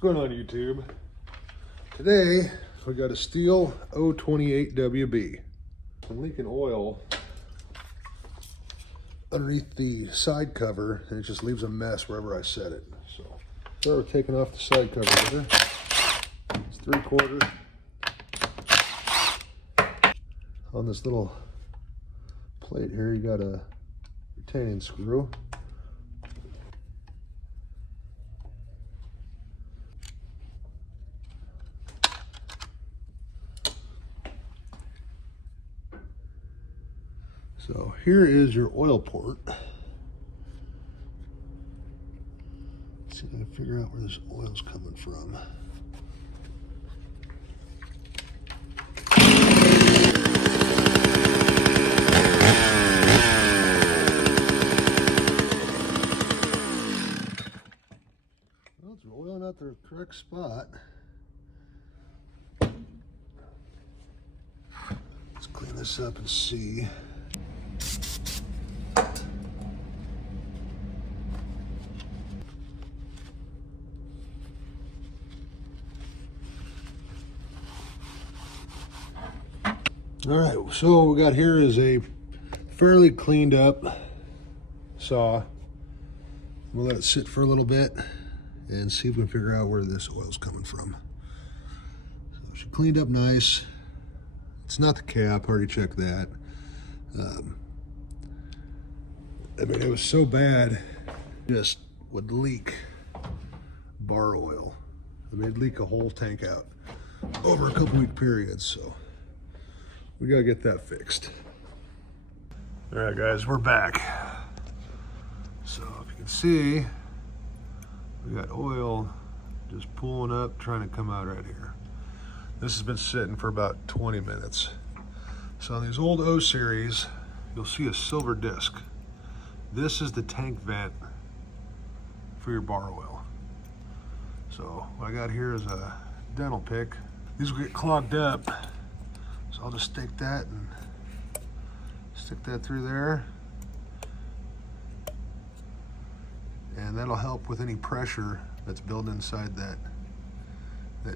What's going on, YouTube? Today we got a Stihl 028WB. I'm leaking oil underneath the side cover, and it just leaves a mess wherever I set it. So we're taking off the side cover here. It's 3/4. On this little plate here, you got a retaining screw. So here is your oil port. Let's see if I can figure out where this oil's coming from. Well, it's oiling out the correct spot. Let's clean this up and see. All right, so what we got here is a fairly cleaned up saw. We'll let it sit for a little bit and see if we can figure out where this oil's coming from. So she cleaned up nice. It's not the cap, already checked that. I mean, it was so bad, just would leak bar oil. I mean, it'd leak a whole tank out over a couple week periods, so we gotta get that fixed. All right, guys, we're back. So if you can see, we got oil just pulling up, trying to come out right here. This has been sitting for about 20 minutes. So on these old O series, you'll see a silver disc. This is the tank vent for your bar oil. So what I got here is a dental pick. These will get clogged up. So I'll just stick that through there. And that'll help with any pressure that's built inside that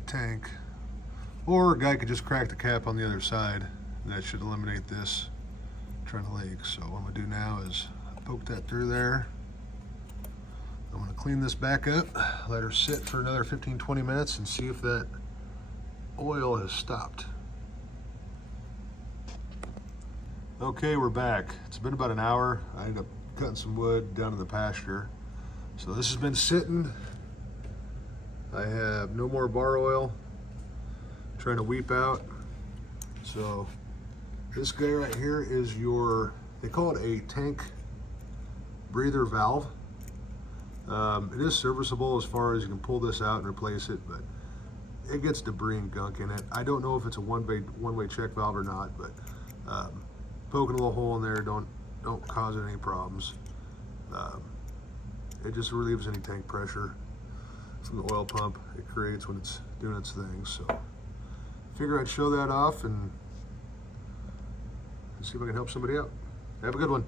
tank. Or a guy could just crack the cap on the other side, and that should eliminate this trying to leak. So what I'm gonna do now is poke that through there. I'm gonna clean this back up, let her sit for another 15-20 minutes and see if that oil has stopped. Okay, we're back. It's been about an hour. I ended up cutting some wood down in the pasture. So this has been sitting. I have no more bar oil. I'm trying to weep out. So this guy right here is your, they call it a tank breather valve. It is serviceable as far as you can pull this out and replace it, but it gets debris and gunk in it. I don't know if it's a one-way check valve or not, but poking a little hole in there don't cause it any problems. It just relieves any tank pressure from the oil pump it creates when it's doing its thing. So figure I'd show that off and see if I can help somebody out. Have a good one.